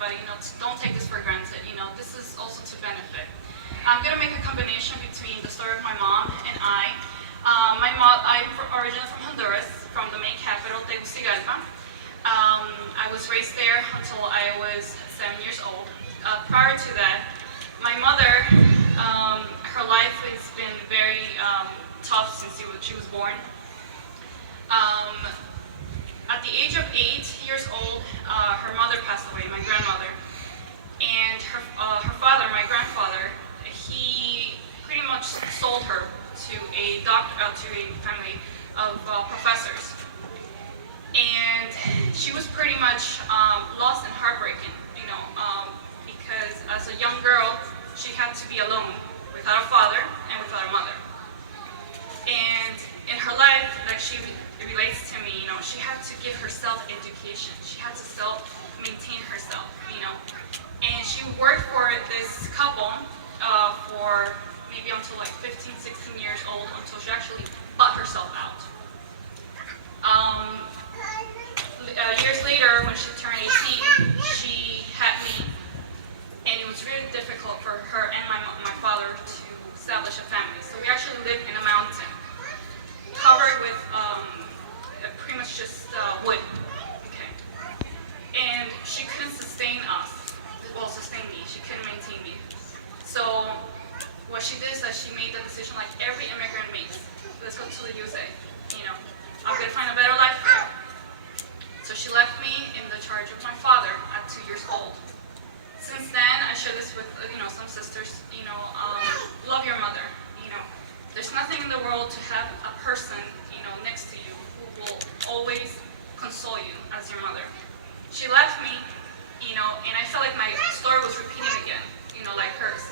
everybody, don't take this for granted. This is also to benefit. I'm going to make a combination between the story of my mom and I. I'm originally from Honduras, from the main capital, Tegucigalpa. I was raised there until I was 7 years old. Prior to that, my mother, her life has been very tough since she was born. At the age of 8 years old, her mother passed away, my grandmother. And her father, my grandfather, he pretty much sold her to a family of professors. And she was pretty much lost and heartbroken, because as a young girl, she had to be alone without a father and without a mother. And in her life, like she relates to me, she had to give herself education. She had to self-maintain herself, And she worked for this couple for maybe until like 15, 16 years old, until she actually bought herself out. Years later, when she turned 18, she had me, and it was really difficult for her and my father to establish a family. So we actually lived in a mountain, covered with pretty much just wood. Okay. And she couldn't sustain us. Well, sustain me. She couldn't maintain me. So what she did is that she made the decision like every immigrant makes. Let's go to the USA. I'm going to find a better life here. So she left me in the charge of my father at 2 years old. Since then, I share this with some sisters. Love your mother. There's nothing in the world to have a person next to you who will always console you as your mother. She left me, and I felt like my story was repeating again, like hers.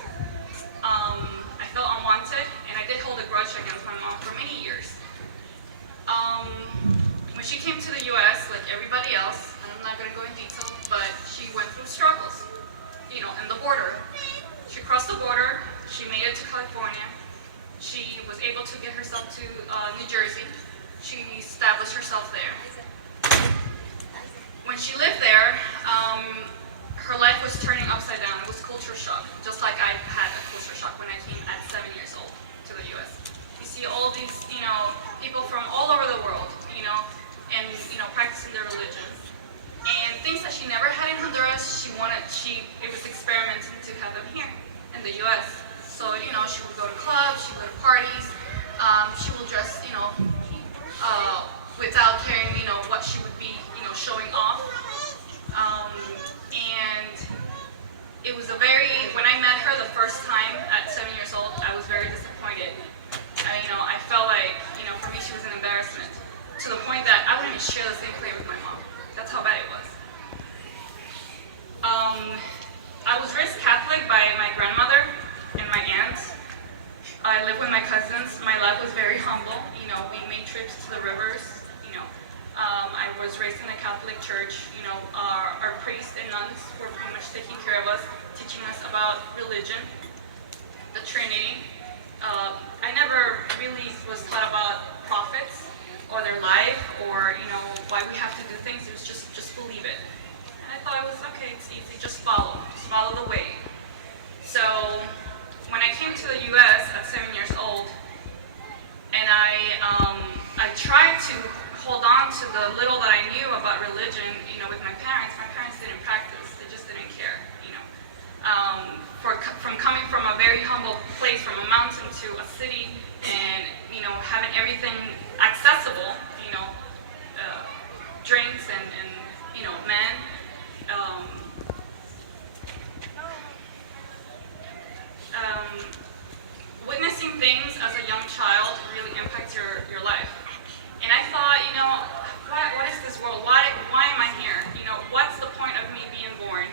I felt unwanted, and I did hold a grudge against my mom for many years. When she came to the U.S., like everybody else, I'm not going to go in detail, but she went through struggles, in the border. She crossed the border, she made it to California, she was able to get herself to New Jersey, she established herself there. When she lived there, her life was turning upside down. It was culture shock, just like I had a culture shock when I came at 7 years old to the U.S. You see all these, people from all over the world, and practicing their religion, and things that she never had in Honduras. It was experimenting to have them here in the U.S. So she would go to clubs, she would go to parties, she would dress, without caring, what she would be, showing off. And it was when I met her the first time at 7 years old, I was very disappointed. I felt like, for me she was an embarrassment, to the point that I wouldn't even share the same plate with my mom. That's how bad it was. I was raised Catholic by my grandmother and my aunt. I lived with my cousins. My life was very humble. We made trips to the rivers. I was raised in a Catholic church. Our priests and nuns were pretty much taking care of us, teaching us about religion, the Trinity. I never really was taught about prophets or their life, or why we have to do things. It was just believe it. And I thought it was okay. It's easy. Just follow the way. So when I came to the U.S. at 7 years old, and I tried to hold on to the little that I knew about religion, with my parents. My parents didn't practice. They just didn't care. From coming from a very humble place, from a mountain to a city, and having everything accessible, drinks and men. Witnessing things as a young child really impacts your life. And I thought, what is this world? Why am I here? What's the point of me being born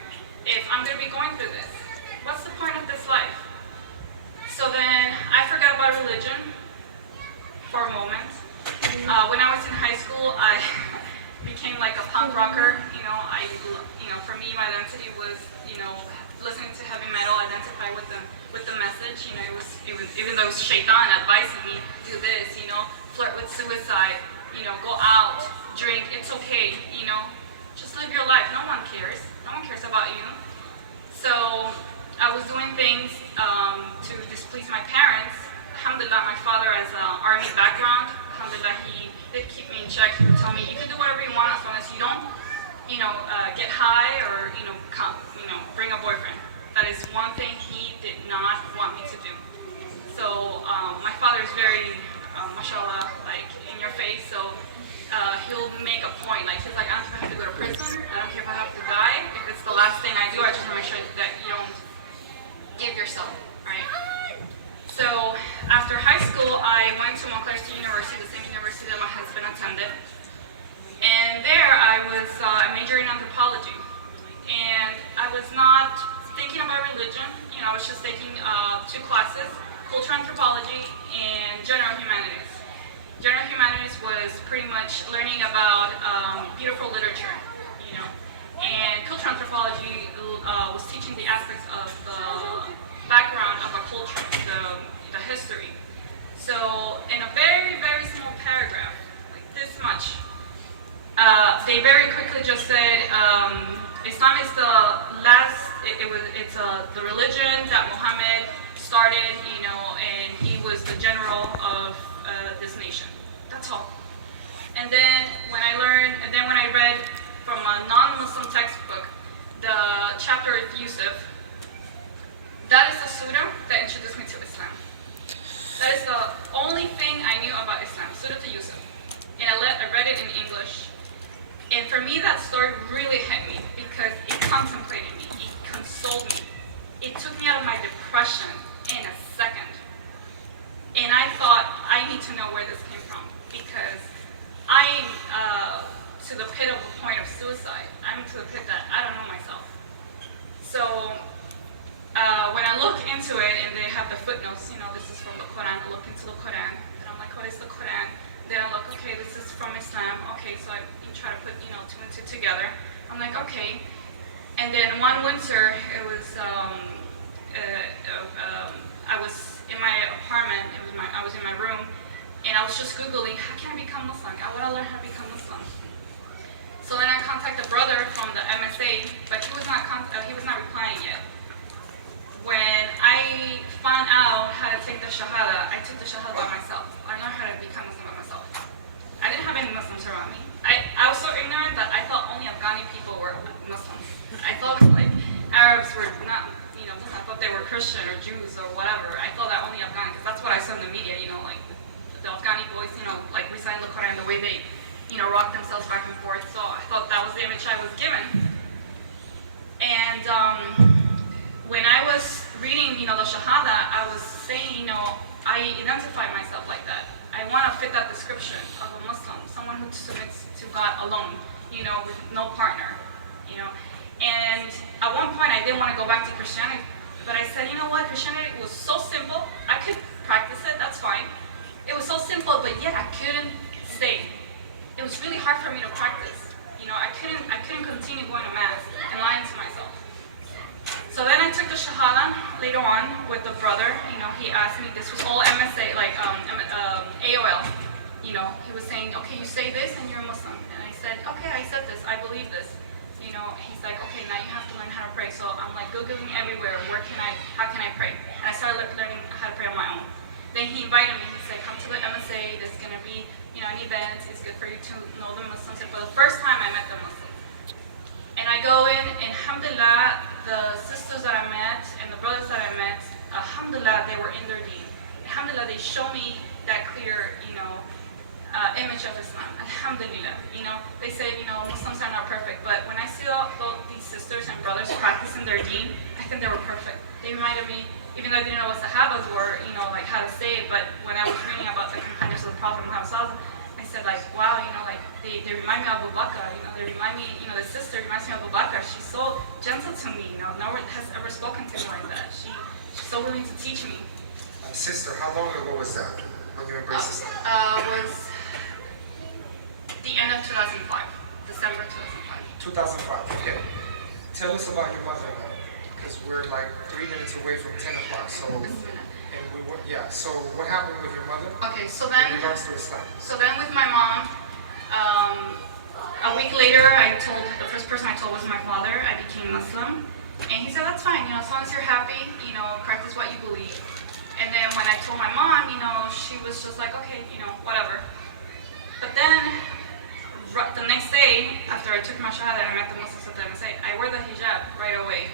if I'm going to be going through this? What's the point of this life? So then I forgot about religion for a moment. When I was in high school, I became like a punk rocker. For me, my identity was, listening to heavy metal, identify with the message. It was even though it was Shaitan advising me, do this, flirt with suicide, go out, drink, it's okay, just live your life. No one cares. No one cares about you. was doing things to displease my parents, alhamdulillah, my father has an army background. Alhamdulillah, he did keep me in check. He would tell me, you can do whatever you want as long as you don't, get high or, bring a boyfriend. That is one thing he did not want me to do. So my father is very, mashallah, like in your face. So he'll make a point. Like he's like, I don't care if I have to go to prison. I don't care if I have to die. If it's the last thing I do, I just want to make sure that you don't give yourself, right? So after high school, I went to Montclair State University, the same university that my husband attended. And there I was majoring in anthropology. And I was not thinking about religion. I was just taking 2 classes, cultural anthropology and general humanities. General humanities was pretty much learning about beautiful literature, And cultural anthropology was teaching the aspects of the background of a culture, the history. So in a very, very small paragraph, like this much, they very quickly just said Islam is the last. It's the religion that Muhammad started, and he was the general of this nation. That's all. And then when I read from a non-Muslim textbook, the chapter of Yusuf, that is the surah that introduced me to Islam. That is the only thing I knew about Islam, Surah to Yusuf. And I read it in English. And for me, that story really hit me because it contemplated me, it consoled me. It took me out of my depression in a second. And I thought, I need to know where this came from because I'm to the pit of a point of suicide. I'm to the pit that I don't know myself. So when I look into it and they have the footnotes, this is from the Quran, I look into the Quran, and I'm like, what is the Quran? Then I look, okay, this is from Islam. Okay, so I try to put, 2 and 2 together. I'm like, okay. And then one winter, it was, I was in my apartment, I was in my room, and I was just Googling, how can I become Muslim? I want to learn how to become Muslim. So then I contacted a brother from the MSA, but he was not replying yet. When I found out how to take the Shahada, I took the Shahada by myself. I learned how to become Muslim by myself. I didn't have any Muslims around me. I was so ignorant that I thought only Afghani people were Muslims. I thought like Arabs were not, I thought they were Christian or Jews or whatever. I thought that only Afghani, because that's what I saw in the media, like the Afghani boys, like reciting the Quran, the way they, rock themselves back and forth. So I thought that was the image I was given. And when I was reading, the Shahada, I was saying, I identify myself like that. I want to fit that description of a Muslim, someone who submits to God alone, with no partner, And at one point, I didn't want to go back to Christianity, but I said, you know what, Christianity was so simple, I could practice it, that's fine. It was so simple, but yet I couldn't stay. It was really hard for me to practice. I couldn't continue going to mass and lying to myself. So then I took the Shahada later on with the brother. He asked me, this was all MSA, like AOL. He was saying, okay, you say this and you're a Muslim. And I said, okay, I said this, I believe this. He's like, okay, now you have to learn how to pray. So I'm like Googling everywhere, how can I pray? And I started learning how to pray on my own. Then he invited me, he said, come to the MSA, there's gonna be, an event, it's good for you to know the Muslims. And for the first time, I met the Muslims. And I go in, and alhamdulillah, the sisters that I met, and the brothers that I met, alhamdulillah, they were in their deen. Alhamdulillah, they show me that clear, image of Islam. Alhamdulillah, they say, Muslims are not perfect, but when I see all these sisters and brothers practicing their deen, I think they were perfect. They reminded me, even though I didn't know what Sahabas were, like how to say it, but when I was reading about the companions of the Prophet Muhammad, I said like, wow, they remind me of Abu Bakr, they remind me, the sister reminds me of Abu Bakr. She's so gentle to me, no one has ever spoken to me like that. She's so willing to teach me. Sister, how long ago was that when you embraced Islam? Was the end of 2005, December 2005. 2005, okay. Tell us about your mother now, because we're like 3 minutes away from 10 o'clock, so... So what happened with your mother? Okay, so then... In regards to Islam. So then with my mom, a week later, the first person I told was my father. I became Muslim. And he said, that's fine, as long as you're happy, practice what you believe. And then when I told my mom, she was just like, okay, whatever. But then, the next day, after I took my shahada and I met the Muslims at the MSA, I wear the hijab right away.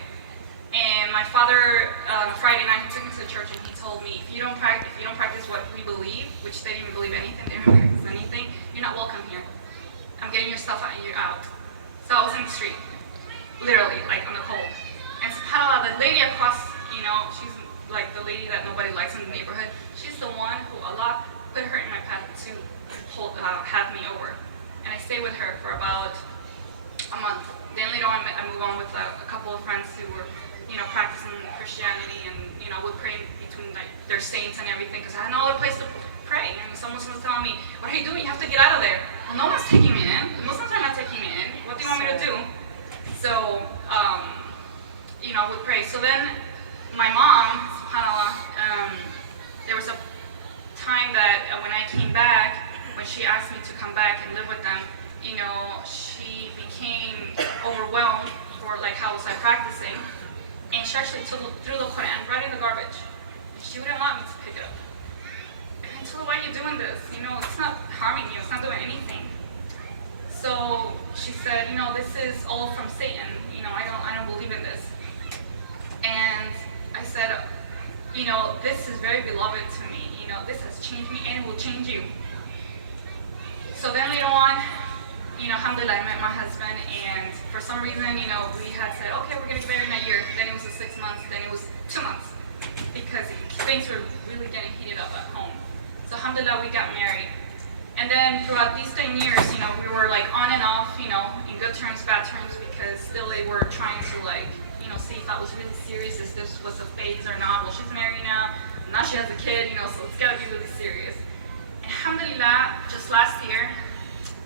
And my father, Friday night, he took me to the church and he told me, if you don't practice what we believe, which they didn't even believe anything, they didn't practice anything, you're not welcome here. I'm getting your stuff out and you're out. So I was in the street, literally, like on the cold. And subhanAllah, the lady across, she's like the lady that nobody likes in the neighborhood. She's the one who Allah put her in my path to have me over. And I stayed with her for about a month. Then later on, I moved on with a couple of friends who were, practicing Christianity and, would pray between their saints and everything, because I had no other place to pray. And some Muslims was telling me, what are you doing? You have to get out of there. Well, no one's taking me in. The Muslims are not taking me in. What do you want me to do? So, would pray. So then, my mom, subhanAllah, there was a time that when I came back, when she asked me to come back and live with them, she became overwhelmed for how was I practicing, and she actually threw the Quran right in the garbage. She wouldn't want me to pick it up. And I told her, why are you doing this? It's not harming you, it's not doing anything. So she said, this is all from Satan. I don't believe in this. And I said, this is very beloved to me. This has changed me and it will change you. So then later on, alhamdulillah, I met my husband, and for some reason, we had said, okay, we're going to get married in a year. Then it was 6 months, then it was 2 months, because things were really getting heated up at home. So alhamdulillah, we got married. And then throughout these 10 years, we were on and off, in good terms, bad terms, because still they were trying to see if I was really serious, if this was a phase or not. Well, she's married now she has a kid, so it's gotta be really serious. And alhamdulillah, just last year,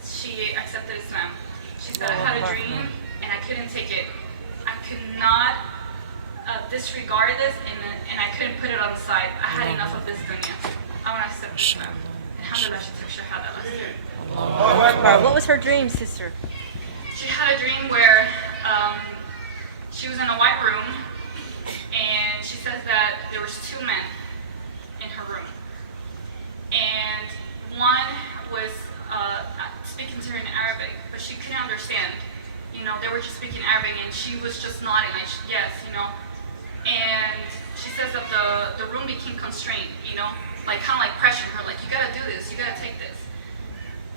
she accepted Islam. She said, I had a dream and I couldn't take it. I could not disregard this and I couldn't put it on the side. I had enough of this dunya. I want to accept Islam. Alhamdulillah, she took shahada last year. What was her dream, sister? She had a dream where she was in a white room, and she says that there was 2 men in her room. And one was speaking to her in Arabic, but she couldn't understand. They were just speaking Arabic, and she was just nodding like, yes, And she says that the room became constrained, kind of like pressuring her, like, you gotta do this, you gotta take this.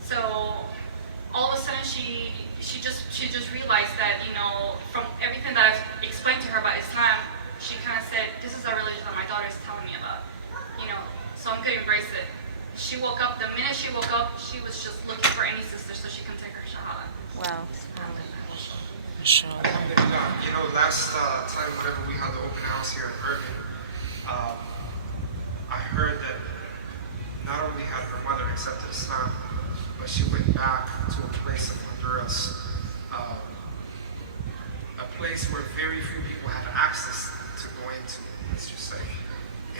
So all of a sudden she just realized that, from everything that I've explained to her about Islam, she kind of said, this is a religion that my daughter is telling me about, so I'm going to embrace it. She woke up, the minute she woke up, she was just looking for any sister so she can take her shahada. Wow. Last time whenever we had the open house here in Irving, I heard that not only had her mother accepted Islam, but she went back to a place in Honduras, a place where very few people had access to go into, let's just say,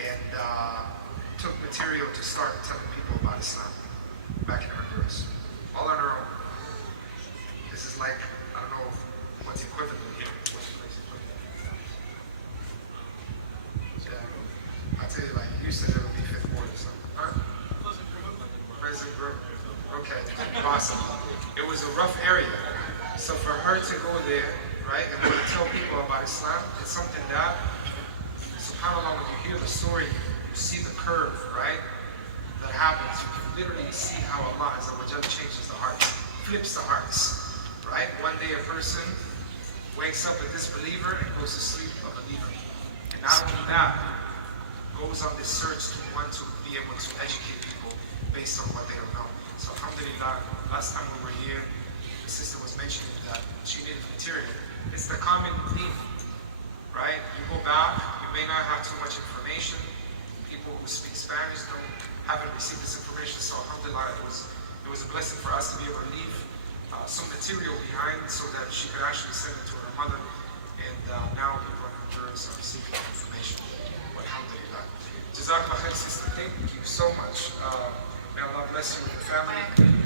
and took material to start telling people about Islam back in Honduras, all on her own. This is like, I don't know what's equivalent here. What's the place equivalent? Yeah, I'll tell you, Houston, it would be Fifth Ward or something. Huh? Pleasant Grove. Okay, awesome. It was a rough area. So for her to go there, right, and to tell people about Islam, it's something that, subhanAllah, when you hear the story, you see the curve, right, that happens. You can literally see how Allah Azza wa Jalla changes the hearts, flips the hearts, right? One day a person wakes up a disbeliever and goes to sleep a believer. And not only that, goes on this search to want to be able to educate people based on what they don't know. So alhamdulillah, last time we were here, the sister was mentioning that she needed material. It's the common theme, right? You go back, you may not have too much information. People who speak Spanish haven't received this information, so alhamdulillah, it was a blessing for us to be able to leave some material behind so that she could actually send it to her mother. And now people in Honduras are receiving information. Alhamdulillah. Jazakallah khair, sister. Thank you so much. May Allah bless you with your family.